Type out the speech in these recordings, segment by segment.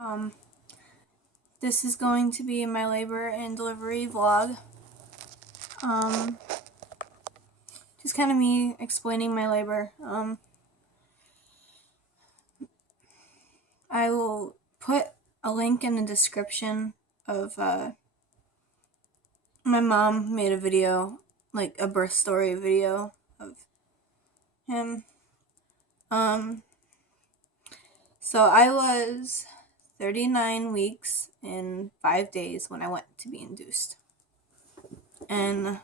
Um, this is going to be my labor and delivery vlog. Um, just kind of me explaining my labor. I will put a link in the description of, my mom made a video, like a birth story video of him. So I was 39 weeks and 5 days when I went to be induced. And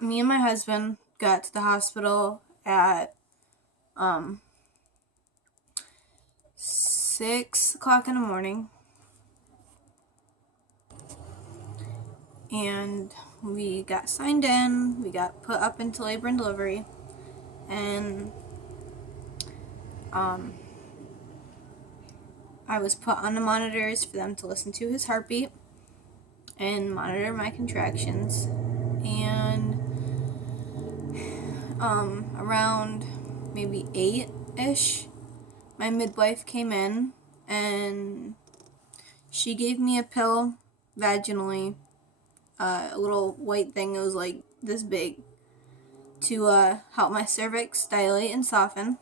me and my husband got to the hospital at 6 o'clock in the morning, and we got signed in. We got put up into labor and delivery, and I was put on the monitors for them to listen to his heartbeat and monitor my contractions. And around maybe 8-ish, my midwife came in and she gave me a pill vaginally, a little white thing. It was like this big, to help my cervix dilate and soften.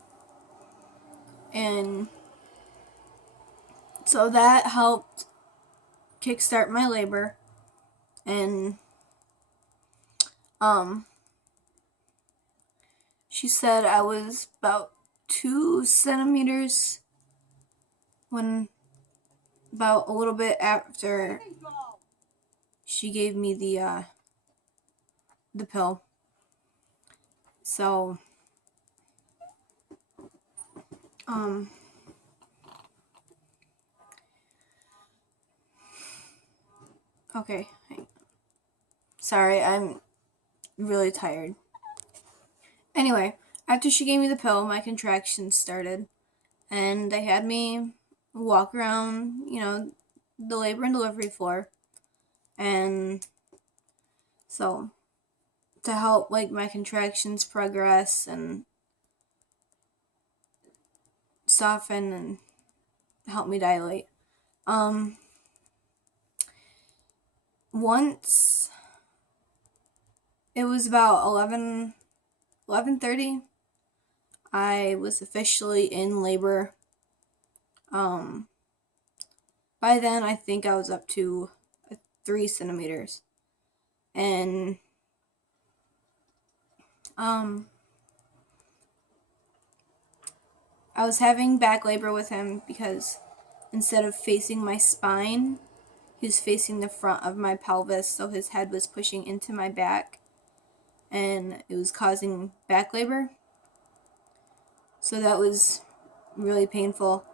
And so that helped kickstart my labor. And she said I was about 2 centimeters when, about a little bit after she gave me the pill. So okay, sorry, I'm really tired. Anyway, after she gave me the pill, my contractions started, and they had me walk around, the labor and delivery floor. And so, to help my contractions progress and soften and help me dilate, once it was about 11:30, I was officially in labor. By then I think I was up to 3 centimeters. And I was having back labor with him because instead of facing my spine, he was facing the front of my pelvis, so his head was pushing into my back, and it was causing back labor. So that was really painful.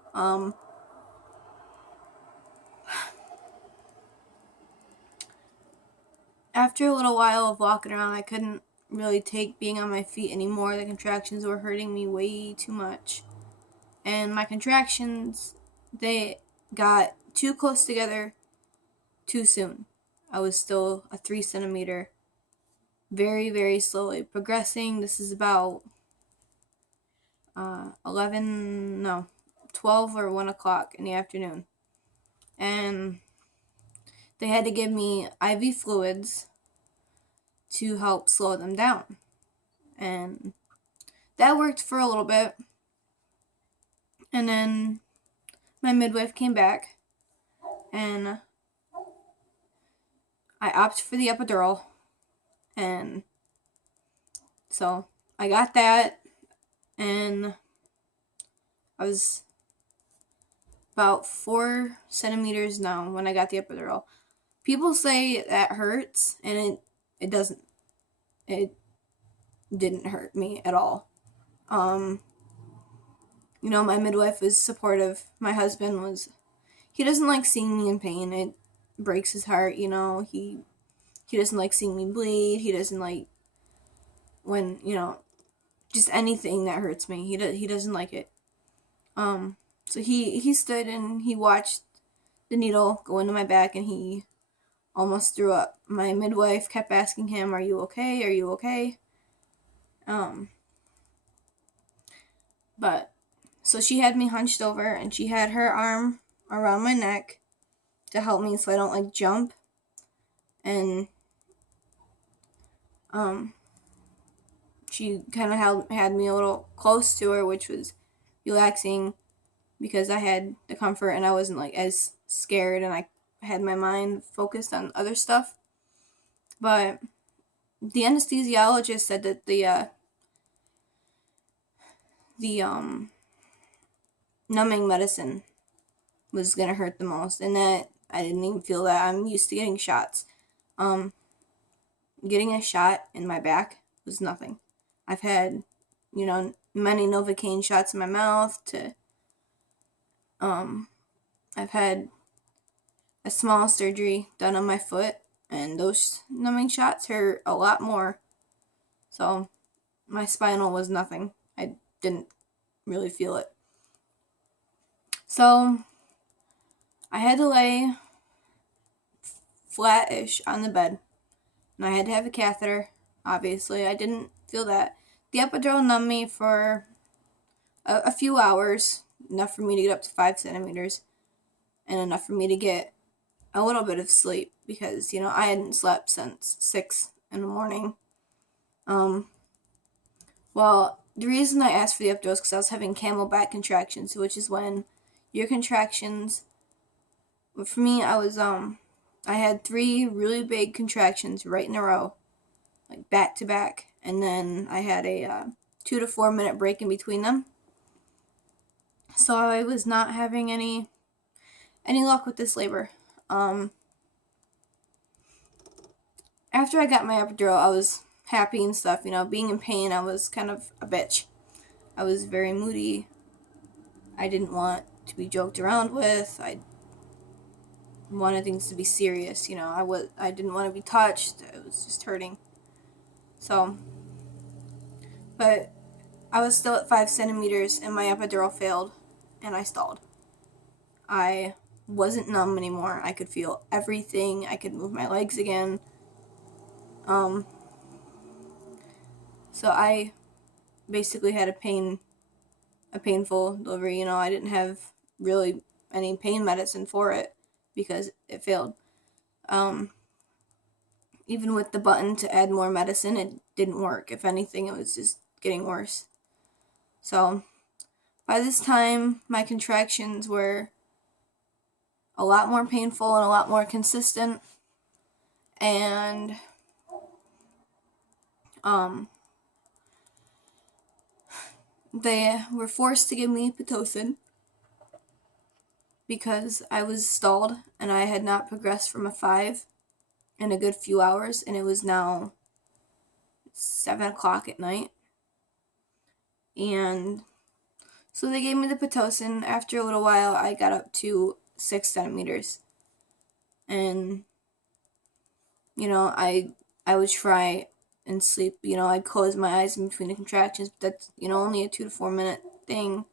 After a little while of walking around, I couldn't really take being on my feet anymore. The contractions were hurting me way too much. And my contractions, they got too close together too soon. I was still a 3 centimeter, very, very slowly progressing. This is about 12 or 1 o'clock in the afternoon. And they had to give me IV fluids to help slow them down. And that worked for a little bit. And then my midwife came back, and I opted for the epidural. And so I got that, and I was about 4 centimeters now when I got the epidural. People say that hurts, and it doesn't. It didn't hurt me at all. My midwife was supportive. My husband he doesn't like seeing me in pain. It breaks his heart, he doesn't like seeing me bleed. He doesn't like when, just anything that hurts me. He doesn't like it. So he stood and he watched the needle go into my back, and he almost threw up. My midwife kept asking him, "Are you okay? Are you okay?" But So she had me hunched over, and she had her arm around my neck to help me so I don't like jump. And she kind of had me a little close to her, which was relaxing because I had the comfort and I wasn't like as scared, and I had my mind focused on other stuff. But the anesthesiologist said that the numbing medicine was gonna hurt the most, and that I didn't even feel that. I'm used to getting shots. Getting a shot in my back was nothing. I've had, many Novocaine shots in my mouth. I've had a small surgery done on my foot, and those numbing shots hurt a lot more. So my spinal was nothing. I didn't really feel it. So I had to lay flat-ish on the bed, and I had to have a catheter. Obviously, I didn't feel that. The epidural numbed me for a few hours, enough for me to get up to 5 centimeters, and enough for me to get a little bit of sleep because, I hadn't slept since 6 in the morning. Well, the reason I asked for the epidural is because I was having camelback contractions, which is when your contractions, for me, I had 3 really big contractions right in a row, like back to back, and then I had a 2 to 4 minute break in between them. So I was not having any luck with this labor. After I got my epidural, I was happy and stuff. Being in pain, I was kind of a bitch. I was very moody. I didn't want to be joked around with. I wanted things to be serious. I didn't want to be touched. It was just hurting. So, but I was still at 5 centimeters, and my epidural failed, and I stalled. I wasn't numb anymore. I could feel everything. I could move my legs again. So I basically had a painful delivery. I didn't have really any pain medicine for it because it failed. Even with the button to add more medicine, it didn't work. If anything, it was just getting worse. So by this time, my contractions were a lot more painful and a lot more consistent. And they were forced to give me Pitocin because I was stalled and I had not progressed from a 5 in a good few hours, and it was now 7 o'clock at night. And so they gave me the Pitocin. After a little while, I got up to 6 centimeters. And, I would try and sleep. I'd close my eyes in between the contractions, but that's, only a 2 to 4 minute thing.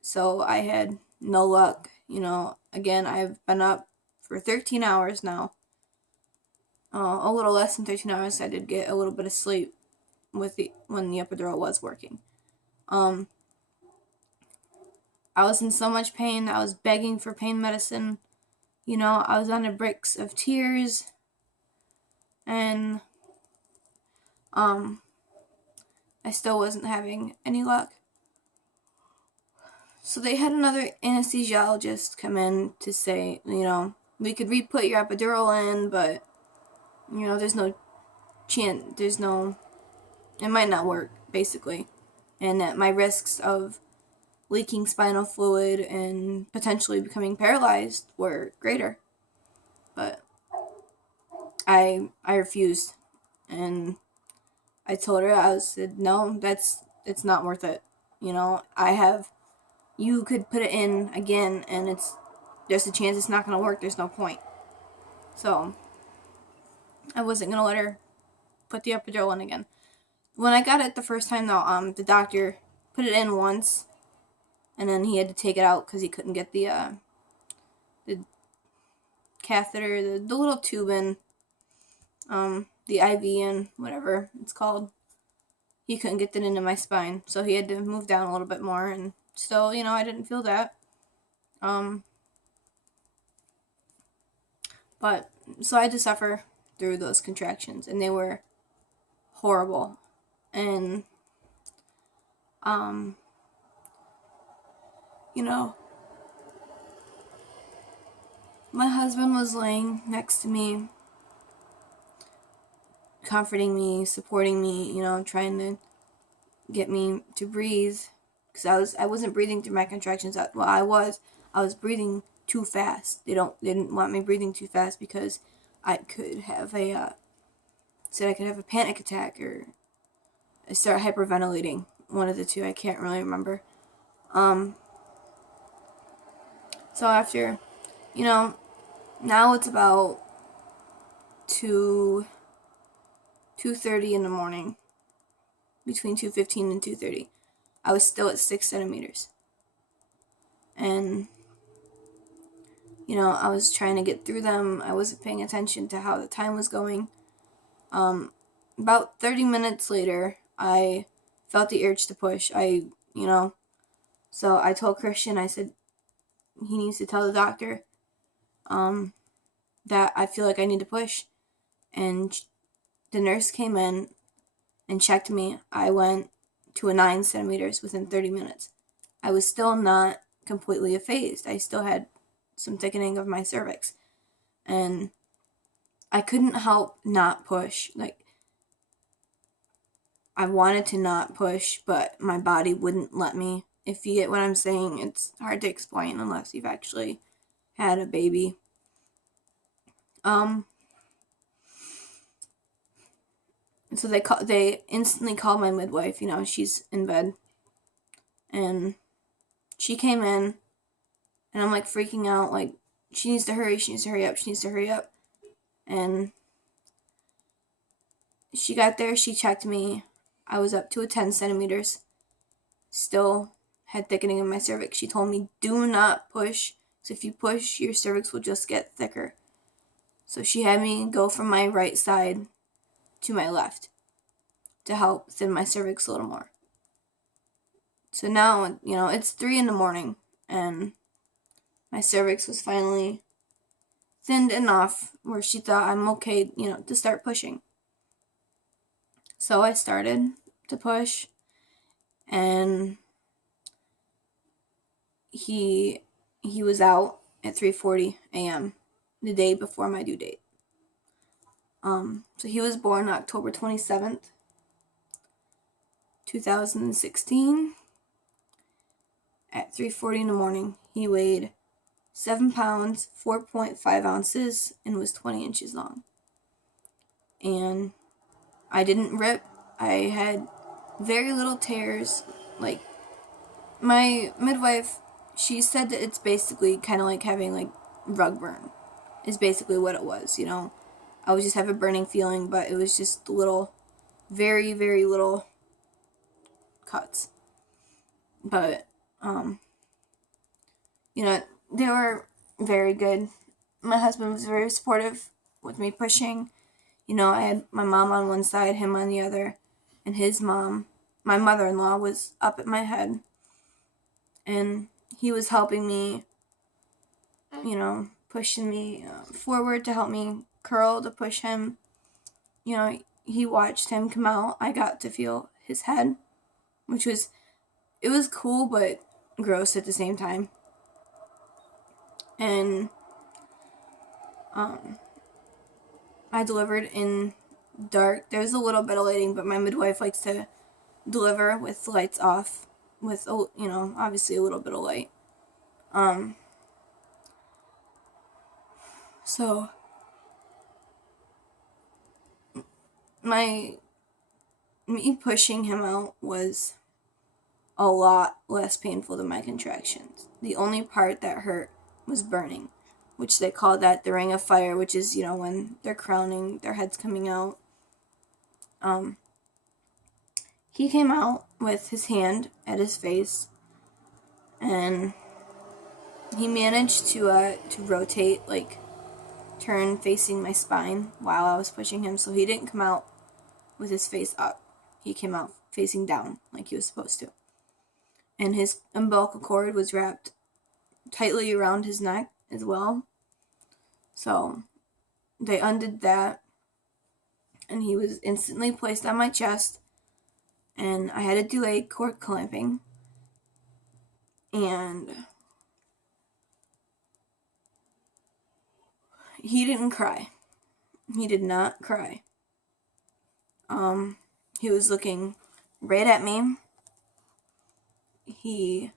So I had no luck. Again, I've been up for 13 hours now. A little less than 13 hours. I did get a little bit of sleep when the epidural was working. I was in so much pain. I was begging for pain medicine. I was on the bricks of tears. And I still wasn't having any luck. So they had another anesthesiologist come in to say, we could re-put your epidural in, but, there's no chance, it might not work, basically. And that my risks of leaking spinal fluid and potentially becoming paralyzed were greater. But I refused. And I told her, I said, no, it's not worth it. You could put it in again, and there's a chance it's not going to work. There's no point. So I wasn't going to let her put the epidural in again. When I got it the first time, though, the doctor put it in once, and then he had to take it out because he couldn't get the catheter, the little tube in, the IV in, whatever it's called. he couldn't get that into my spine, so he had to move down a little bit more, and still, I didn't feel that. But, so I had to suffer through those contractions, and they were horrible. And, my husband was laying next to me, comforting me, supporting me, trying to get me to breathe, because I wasn't breathing through my contractions. Well, I was breathing too fast. They didn't want me breathing too fast because I could have a panic attack or I start hyperventilating. One of the two, I can't really remember. So after, now it's about 2:30 in the morning, between 2:15 and 2:30. I was still at 6 centimeters. And, I was trying to get through them. I wasn't paying attention to how the time was going. About 30 minutes later, I felt the urge to push. So I told Christian, I said, he needs to tell the doctor that I feel like I need to push. And the nurse came in and checked me. I went to a 9 centimeters within 30 minutes. I was still not completely effaced. I still had some thickening of my cervix. And I couldn't help not push. I wanted to not push, but my body wouldn't let me. If you get what I'm saying, it's hard to explain unless you've actually had a baby. So they instantly called my midwife. She's in bed, and she came in, and I'm freaking out. She needs to hurry. She needs to hurry up. She needs to hurry up. And she got there. She checked me. I was up to a 10 centimeters. Still had thickening in my cervix. She told me, do not push. So if you push, your cervix will just get thicker. So she had me go from my right side to my left to help thin my cervix a little more. So now, it's 3 in the morning, and my cervix was finally thinned enough where she thought I'm okay, to start pushing. So I started to push, and he was out at 3:40 a.m. the day before my due date. So he was born October 27th, 2016 at 3:40 in the morning. He weighed 7 pounds, 4.5 ounces, and was 20 inches long. And I didn't rip. I had very little tears. My midwife, she said that it's basically kind of like having rug burn is basically what it was. I would just have a burning feeling, but it was just little, very, very little cuts. But, they were very good. My husband was very supportive with me pushing. I had my mom on one side, him on the other, and his mom, my mother-in-law, was up at my head. And he was helping me, pushing me forward to help me curl, to push him. He watched him come out. I got to feel his head, it was cool, but gross at the same time. And, I delivered in dark. There was a little bit of lighting, but my midwife likes to deliver with the lights off, with, obviously a little bit of light. So, me pushing him out was a lot less painful than my contractions. The only part that hurt was burning, which they call that the ring of fire, which is, when they're crowning, their head's coming out. He came out with his hand at his face, and he managed to rotate, turn facing my spine while I was pushing him, so he didn't come out with his face up. He came out facing down like he was supposed to. And his umbilical cord was wrapped tightly around his neck as well. So they undid that, and he was instantly placed on my chest, and I had to do a cord clamping. And he didn't cry. He did not cry. He was looking right at me. He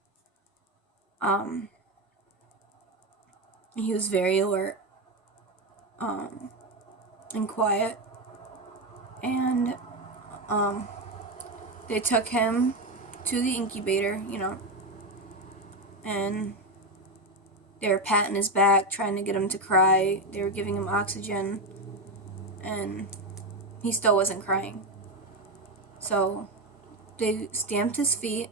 was very alert, and quiet. And, they took him to the incubator, and they were patting his back, trying to get him to cry. They were giving him oxygen, and he still wasn't crying. So they stamped his feet,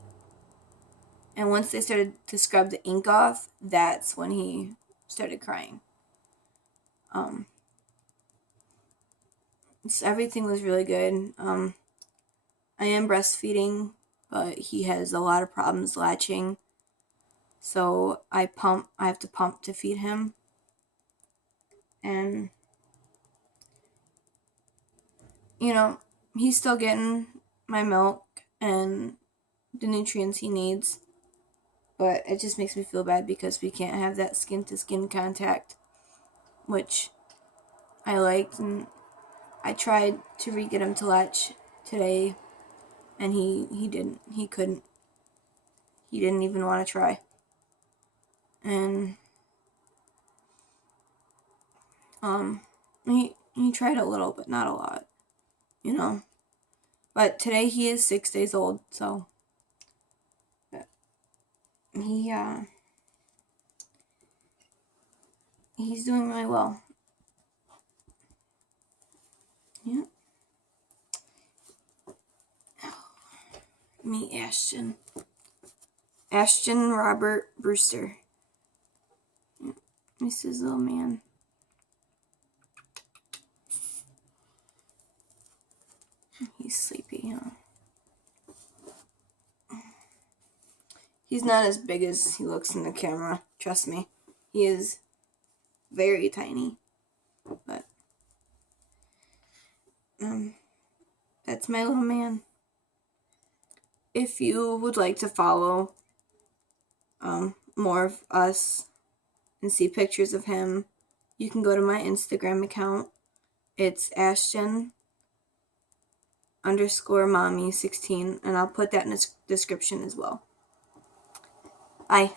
and once they started to scrub the ink off, that's when he started crying. Everything was really good. I am breastfeeding, but he has a lot of problems latching. So I have to pump to feed him. And, he's still getting my milk and the nutrients he needs. But it just makes me feel bad because we can't have that skin-to-skin contact, which I liked. And I tried to re-get him to latch today, and he didn't. He couldn't. He didn't even want to try. And he tried a little, but not a lot, But today he is 6 days old, so he's doing really well. Yeah. Me, Ashtin Robert Brewster. Yeah. This is little man. He's sleepy, He's not as big as he looks in the camera. Trust me. He is very tiny. But that's my little man. If you would like to follow more of us and see pictures of him, you can go to my Instagram account. It's Ashtin_mommy16, and I'll put that in the description as well. Bye.